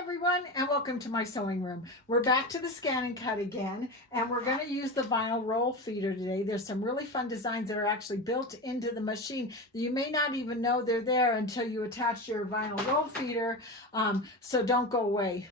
everyone, and welcome to my sewing room. We're back to the scan and cut again, and we're going to use the vinyl roll feeder today. There's some really fun designs that are actually built into the machine that you may not even know they're there until you attach your vinyl roll feeder, so don't go away.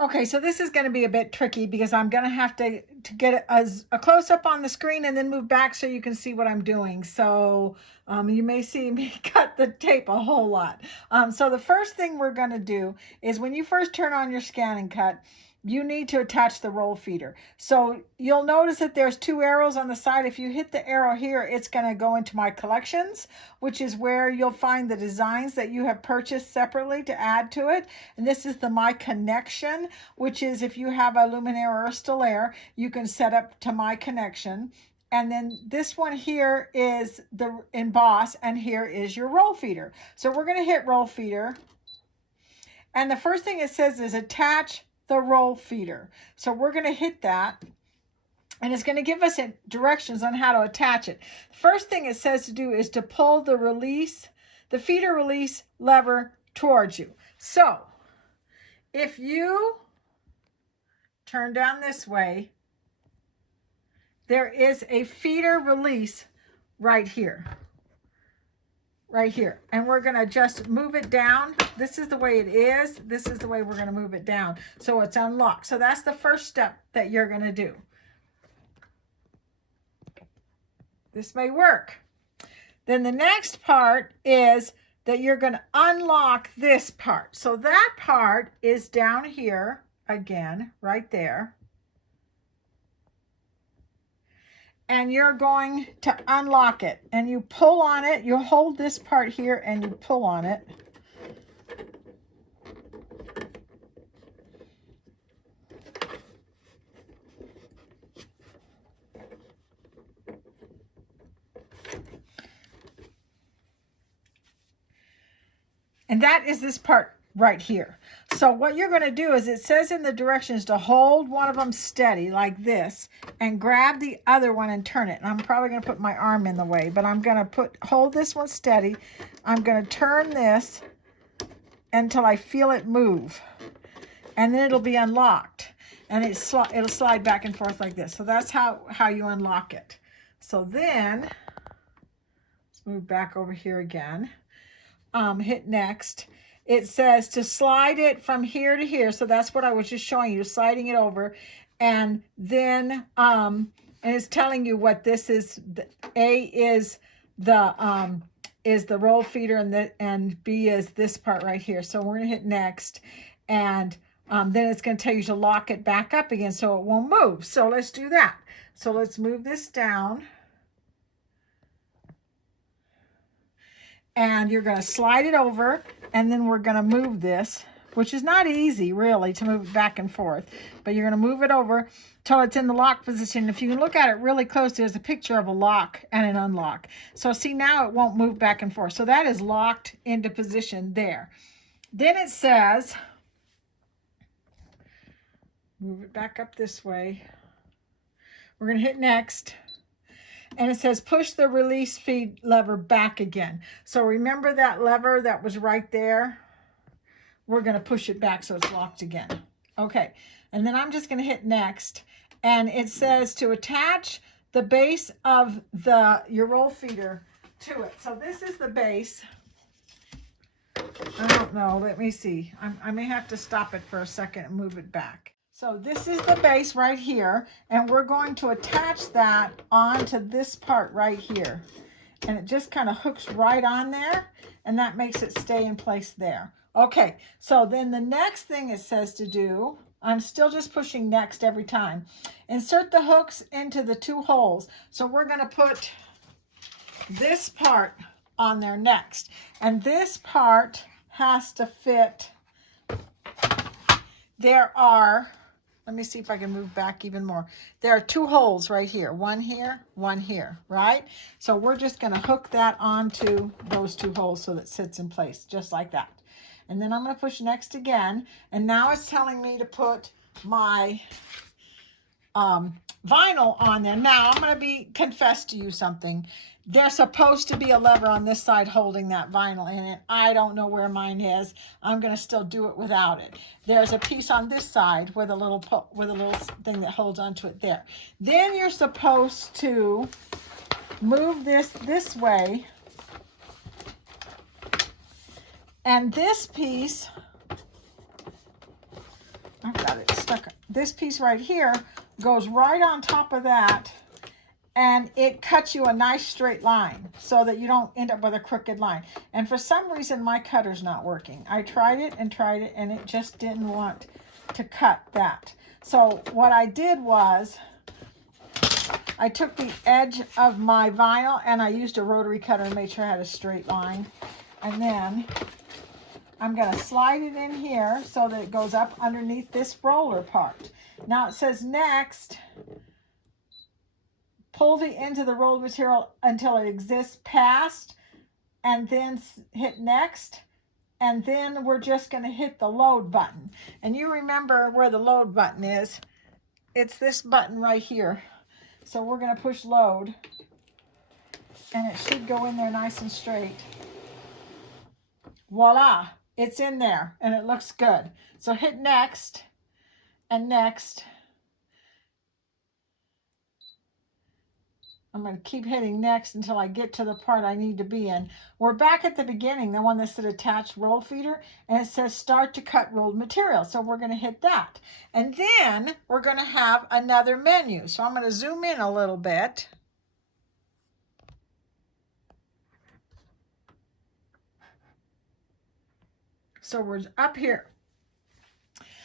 Okay, so this is going to be a bit tricky because I'm going to have to get a close-up on the screen and then move back so you can see what I'm doing. So you may see me cut the tape a whole lot. So the first thing we're going to do is when you first turn on your scan and cut, you need to attach the roll feeder. So you'll notice that there's two arrows on the side. If you hit the arrow here, it's going to go into my collections, which is where you'll find the designs that you have purchased separately to add to it. And this is the My Connection, which is if you have a luminaire or a stellaire, you can set up to My Connection. And then this one here is the emboss, and here is your roll feeder. So we're going to hit roll feeder. And the first thing it says is attach the roll feeder. So we're going to hit that, and it's going to give us directions on how to attach it. First thing it says to do is to pull the feeder release lever towards you. So if you turn down this way, there is a feeder release right here. Right here, and we're going to just move it down. This is the way it is. This is the way we're going to move it down so it's unlocked. So that's the first step that you're going to do. This may work. Then the next part is that you're going to unlock this part. So that part is down here again, right there. And you're going to unlock it, and you pull on it. You hold this part here and you pull on it. And that is this part right here. So what you're going to do is, it says in the directions to hold one of them steady like this and grab the other one and turn it. And I'm probably going to put my arm in the way, but I'm going to hold this one steady. I'm going to turn this until I feel it move, and then it'll be unlocked, and it'll slide back and forth like this. So that's how you unlock it. So then let's move back over here again. Hit next. It says to slide it from here to here. So that's what I was just showing you, sliding it over. And then and it's telling you what this is. A is the roll feeder, and B is this part right here. So we're going to hit next, and then it's going to tell you to lock it back up again so it won't move. So let's do that. So let's move this down. And you're going to slide it over, and then we're going to move this, which is not easy really to move it back and forth, but you're going to move it over till it's in the lock position. If you can look at it really close, there's a picture of a lock and an unlock. So see, now it won't move back and forth. So that is locked into position there. Then it says, move it back up this way. We're going to hit next. And it says push the release feed lever back again. So remember that lever that was right there? We're going to push it back so it's locked again. Okay, and then I'm just going to hit next. And it says to attach the base of your roll feeder to it. So this is the base. I don't know, let me see. I may have to stop it for a second and move it back. So this is the base right here, and we're going to attach that onto this part right here. And it just kind of hooks right on there, and that makes it stay in place there. Okay, so then the next thing it says to do, I'm still just pushing next every time. Insert the hooks into the two holes. So we're going to put this part on there next. And this part has to fit. There are Let me see if I can move back even more. There are 2 holes right here, one here, right? So we're just going to hook that onto those 2 holes so that it sits in place, just like that. And then I'm going to push next again. And now it's telling me to put my vinyl on there. Now I'm going to confess to you something. There's supposed to be a lever on this side holding that vinyl in it. I don't know where mine is. I'm going to still do it without it. There's a piece on this side with a little thing that holds onto it there. Then you're supposed to move this way, and this piece, I've got it stuck. This piece right here goes right on top of that, and it cuts you a nice straight line so that you don't end up with a crooked line. And for some reason, my cutter's not working. I tried it, and it just didn't want to cut that. So what I did was I took the edge of my vinyl and I used a rotary cutter and made sure I had a straight line. And then I'm going to slide it in here so that it goes up underneath this roller part. Now it says next, pull the end of the rolled material until it exists past, and then hit next. And then we're just going to hit the load button. And you remember where the load button is. It's this button right here. So we're going to push load, and it should go in there nice and straight. Voila, it's in there and it looks good. So hit next and next. I'm going to keep hitting next until I get to the part I need to be in. We're back at the beginning, the one that said attached roll feeder, and it says start to cut rolled material. So we're going to hit that. And then we're going to have another menu. So I'm going to zoom in a little bit. So we're up here.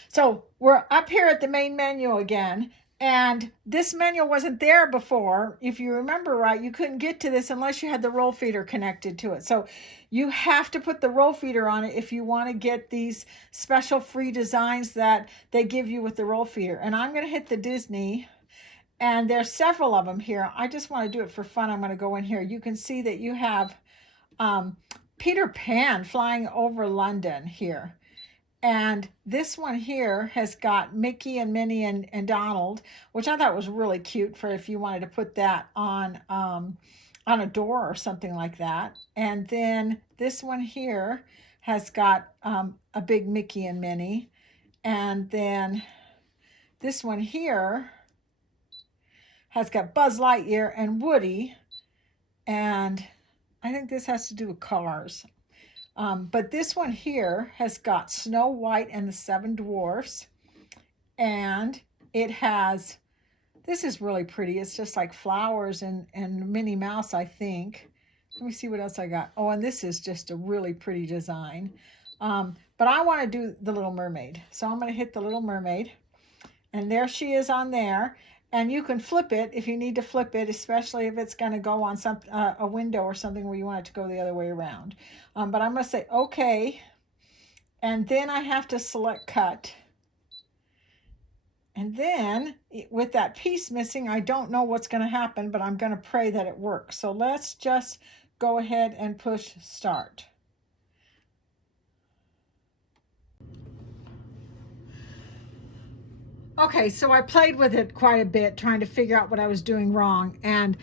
So we're up here at the main menu again. And this menu wasn't there before. If you remember right, you couldn't get to this unless you had the roll feeder connected to it. So you have to put the roll feeder on it if you want to get these special free designs that they give you with the roll feeder. And I'm going to hit the Disney, and there's several of them here. I just want to do it for fun. I'm going to go in here. You can see that you have Peter Pan flying over London here. And this one here has got Mickey and Minnie and Donald, which I thought was really cute for if you wanted to put that on a door or something like that. And then this one here has got a big Mickey and Minnie. And then this one here has got Buzz Lightyear and Woody. And I think this has to do with cars. But this one here has got Snow White and the 7 Dwarfs. And it has, this is really pretty. It's just like flowers and Minnie Mouse, I think. Let me see what else I got. Oh, and this is just a really pretty design. But I want to do the Little Mermaid. So I'm going to hit the Little Mermaid. And there she is on there. And you can flip it if you need to flip it, especially if it's going to go on a window or something where you want it to go the other way around. But I'm going to say okay. And then I have to select cut. And then with that piece missing, I don't know what's going to happen, but I'm going to pray that it works. So let's just go ahead and push start. Okay, so I played with it quite a bit, trying to figure out what I was doing wrong. And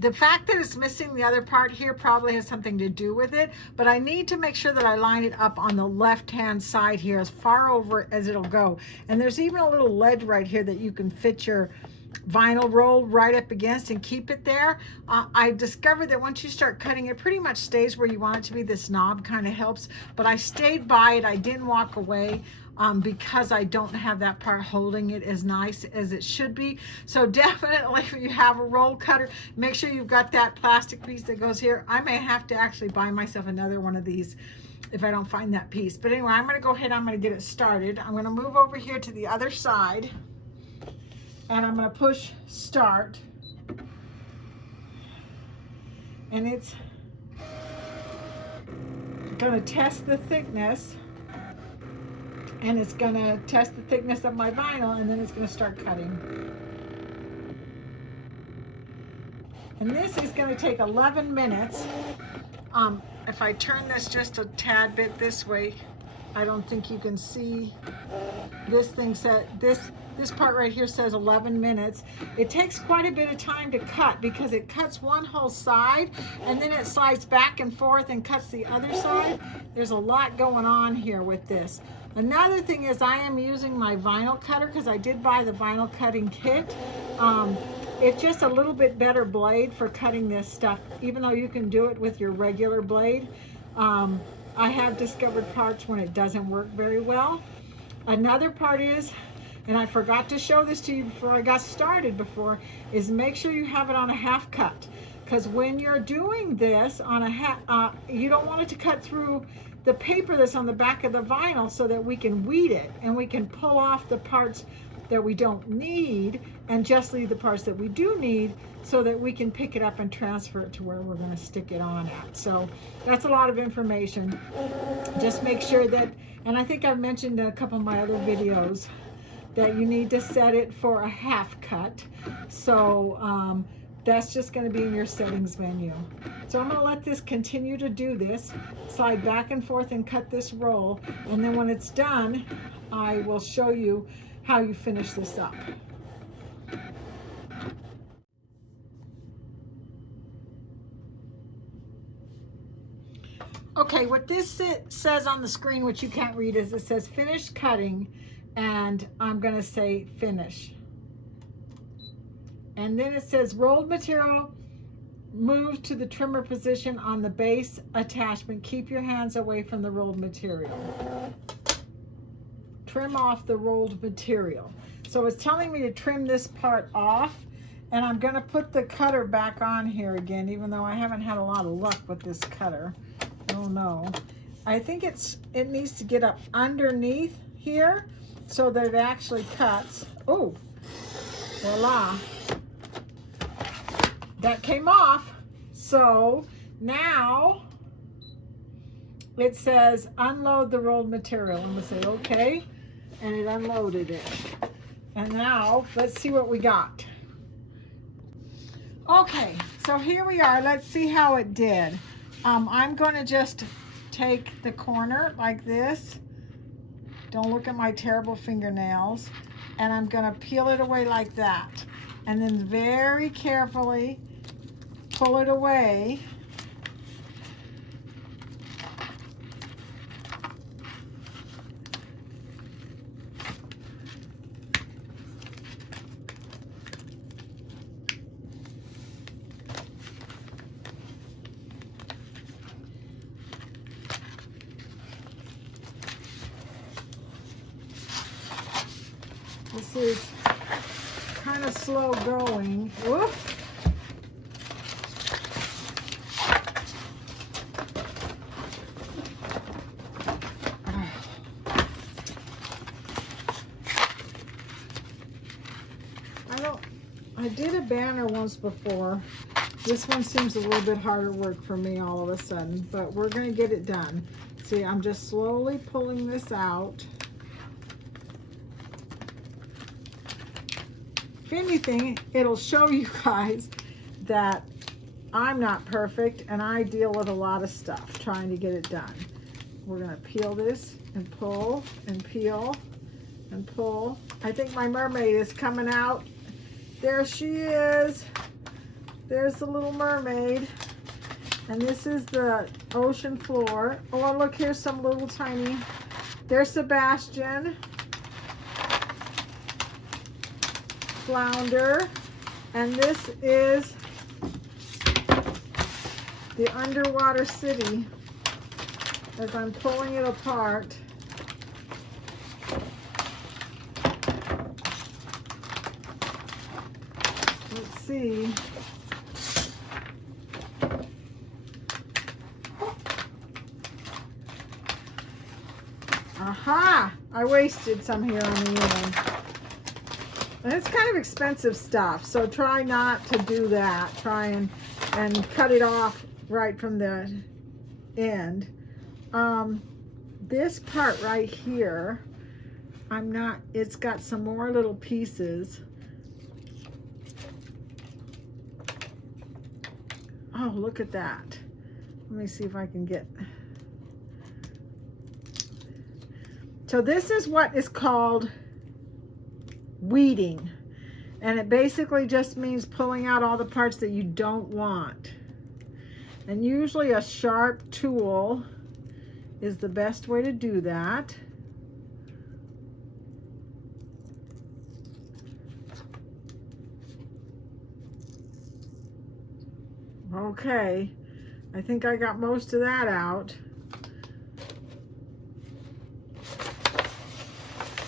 the fact that it's missing the other part here probably has something to do with it, but I need to make sure that I line it up on the left-hand side here as far over as it'll go. And there's even a little ledge right here that you can fit your vinyl roll right up against and keep it there. I discovered that once you start cutting, it pretty much stays where you want it to be. This knob kind of helps, but I stayed by it. I didn't walk away. Because I don't have that part holding it as nice as it should be. So definitely when you have a roll cutter, make sure you've got that plastic piece that goes here. I may have to actually buy myself another one of these if I don't find that piece. But anyway, I'm going to go ahead, I'm going to get it started. I'm going to move over here to the other side, and I'm going to push start. And it's going to test the thickness. and it's going to test the thickness of my vinyl, and then it's going to start cutting. And this is going to take 11 minutes. If I turn this just a tad bit this way, I don't think you can see. This thing said, this part right here says 11 minutes. It takes quite a bit of time to cut because it cuts one whole side and then it slides back and forth and cuts the other side. There's a lot going on here with this. Another thing is I am using my vinyl cutter because I did buy the vinyl cutting kit. It's just a little bit better blade for cutting this stuff, even though you can do it with your regular blade. I have discovered parts when it doesn't work very well. Another part is, and I forgot to show this to you before I got started before, is make sure you have it on a half cut. Because when you're doing this on a half, you don't want it to cut through the paper that's on the back of the vinyl so that we can weed it and we can pull off the parts that we don't need and just leave the parts that we do need so that we can pick it up and transfer it to where we're going to stick it on at. So that's a lot of information. Just make sure that, and I think I've mentioned in a couple of my other videos, that you need to set it for a half cut. So that's just going to be in your settings menu. So I'm going to let this continue to do this, slide back and forth and cut this roll, and then when it's done, I will show you how you finish this up. Okay, what this says on the screen, which you can't read, is it says finish cutting, and I'm going to say finish. And then it says rolled material, move to the trimmer position on the base attachment. Keep your hands away from the rolled material. Trim off the rolled material. So it's telling me to trim this part off, and I'm going to put the cutter back on here again, even though I haven't had a lot of luck with this cutter. Oh no. I think it needs to get up underneath here so that it actually cuts. Oh, voila. That came off. So now it says unload the rolled material. I'm going to say okay, and it unloaded it. And now let's see what we got. Okay, so here we are. Let's see how it did. I'm going to just take the corner like this. Don't look at my terrible fingernails. And I'm going to peel it away like that. And then very carefully pull it away. This is kind of slow going. Whoop. I did a banner once before. This one seems a little bit harder work for me all of a sudden, but we're going to get it done. See, I'm just slowly pulling this out. If anything, it'll show you guys that I'm not perfect and I deal with a lot of stuff trying to get it done. We're going to peel this and pull and peel and pull. I think my mermaid is coming out. There she is. There's the little mermaid. And this is the ocean floor. Oh, look, here's some little tiny. There's Sebastian. Flounder. And this is the underwater city as I'm pulling it apart. Let's see. Aha! I wasted some here on the end. And it's kind of expensive stuff, so try not to do that. Try and cut it off right from the end. This part right here it's got some more little pieces. Oh, look at that. Let me see if I can get. So this is what is called weeding. And it basically just means pulling out all the parts that you don't want. And usually a sharp tool is the best way to do that. Okay, I think I got most of that out.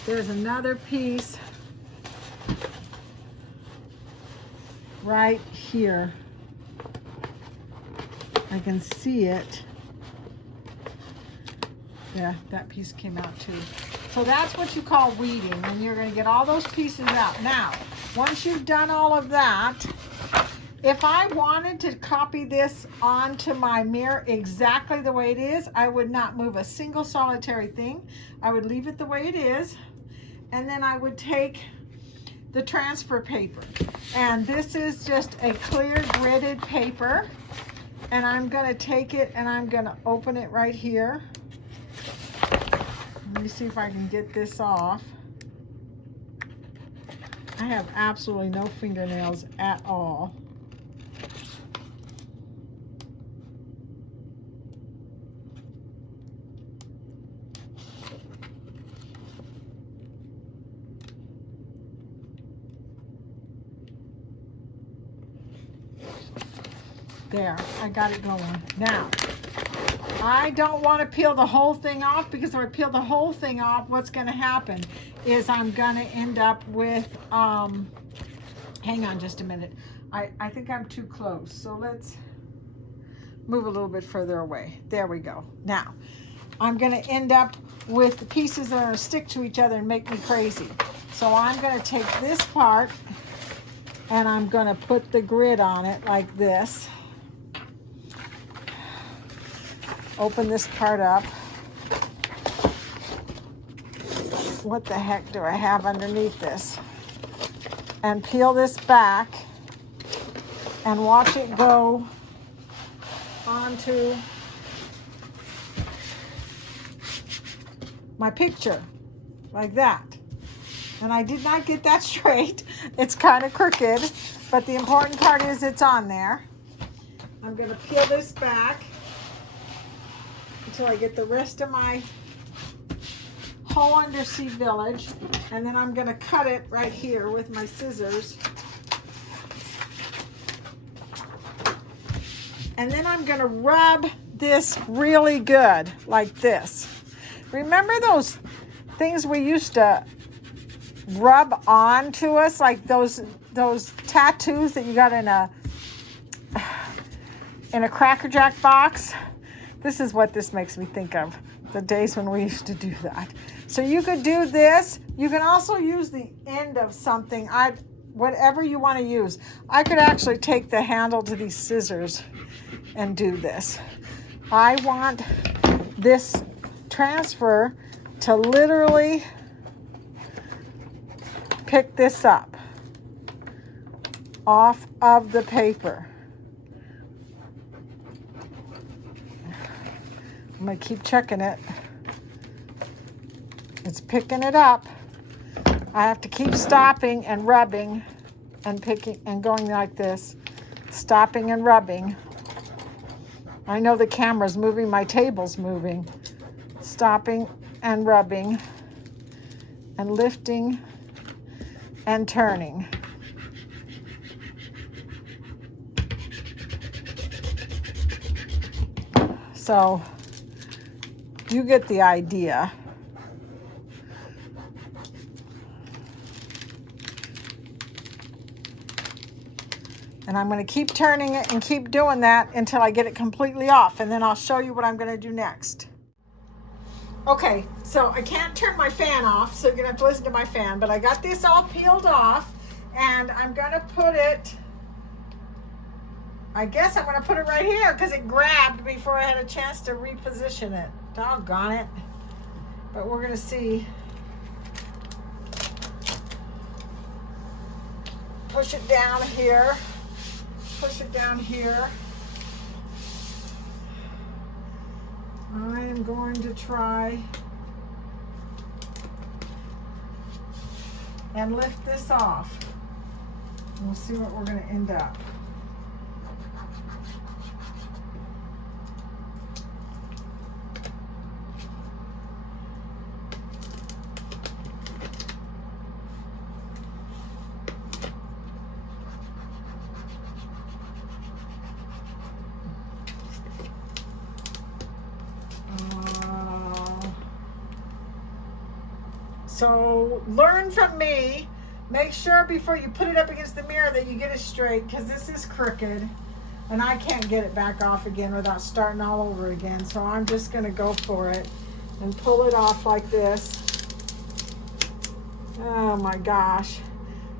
There's another piece right here. I can see it. Yeah, that piece came out too. So that's what you call weeding, and you're going to get all those pieces out. Now, once you've done all of that, if I wanted to copy this onto my mirror exactly the way it is, I would not move a single solitary thing. I would leave it the way it is, and then I would take the transfer paper. And this is just a clear gridded paper, and I'm going to take it and I'm going to open it right here. Let me see if I can get this off. I have absolutely no fingernails at all. There, I got it going. Now, I don't want to peel the whole thing off, because if I peel the whole thing off, what's going to happen is I'm going to end up with, hang on just a minute. I think I'm too close. So let's move a little bit further away. There we go. Now, I'm going to end up with the pieces that are going to stick to each other and make me crazy. So I'm going to take this part and I'm going to put the grid on it like this. Open this part up. What the heck do I have underneath this? And peel this back and watch it go onto my picture like that. And I did not get that straight. It's kind of crooked, but the important part is it's on there. I'm going to peel this back until I get the rest of my whole undersea village, and then I'm going to cut it right here with my scissors. And then I'm going to rub this really good like this. Remember those things we used to rub on to us, like those tattoos that you got in a Cracker Jack box? This is what this makes me think of, the days when we used to do that. So you could do this. You can also use the end of something, whatever you want to use. I could actually take the handle to these scissors and do this. I want this transfer to literally pick this up off of the paper. I'm going to keep checking it. It's picking it up. I have to keep stopping and rubbing and picking and going like this. Stopping and rubbing. I know the camera's moving, my table's moving. Stopping and rubbing and lifting and turning. So you get the idea. And I'm going to keep turning it and keep doing that until I get it completely off, and then I'll show you what I'm going to do next. Okay, so I can't turn my fan off, so you're going to have to listen to my fan, but I got this all peeled off, and I'm going to put it, I guess I'm going to put it right here because it grabbed before I had a chance to reposition it. Doggone it. But we're going to see push it down here. Push it down here. I am going to try and lift this off. We'll see what we're going to end up. So learn from me. Make sure before you put it up against the mirror that you get it straight, because this is crooked and I can't get it back off again without starting all over again. So I'm just going to go for it and pull it off like this. Oh my gosh,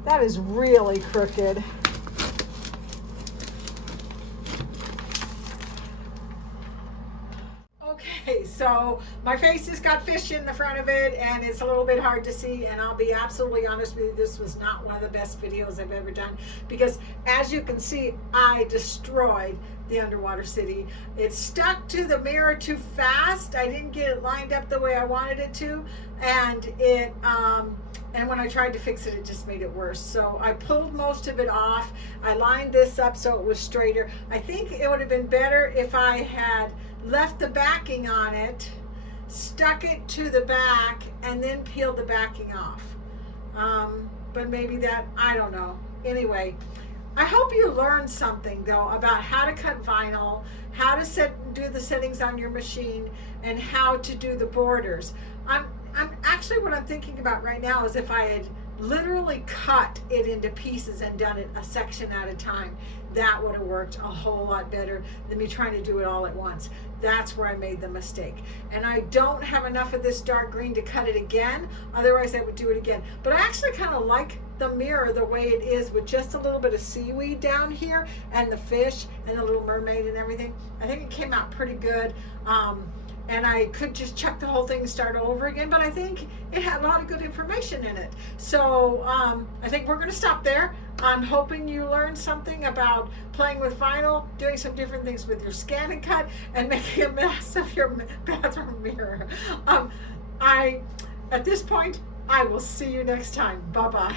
that is really crooked. Okay, so my face has got fish in the front of it and it's a little bit hard to see, and I'll be absolutely honest with you, this was not one of the best videos I've ever done, because as you can see, I destroyed the underwater city. It stuck to the mirror too fast. I didn't get it lined up the way I wanted it to, and and when I tried to fix it, it just made it worse. So I pulled most of it off. I lined this up so it was straighter. I think it would have been better if I had left the backing on it, stuck it to the back, and then peeled the backing off. But maybe that, I don't know. Anyway, I hope you learned something though about how to cut vinyl, how to do the settings on your machine, and how to do the borders. I'm actually, what I'm thinking about right now is if I had literally cut it into pieces and done it a section at a time, that would have worked a whole lot better than me trying to do it all at once. That's where I made the mistake. And I don't have enough of this dark green to cut it again, otherwise I would do it again. But I actually kind of like the mirror the way it is, with just a little bit of seaweed down here and the fish and the little mermaid and everything. I think it came out pretty good. And I could just check the whole thing and start over again, but I think it had a lot of good information in it. So I think we're going to stop there. I'm hoping you learned something about playing with vinyl, doing some different things with your scan and cut, and making a mess of your bathroom mirror. At this point, I will see you next time. Bye-bye.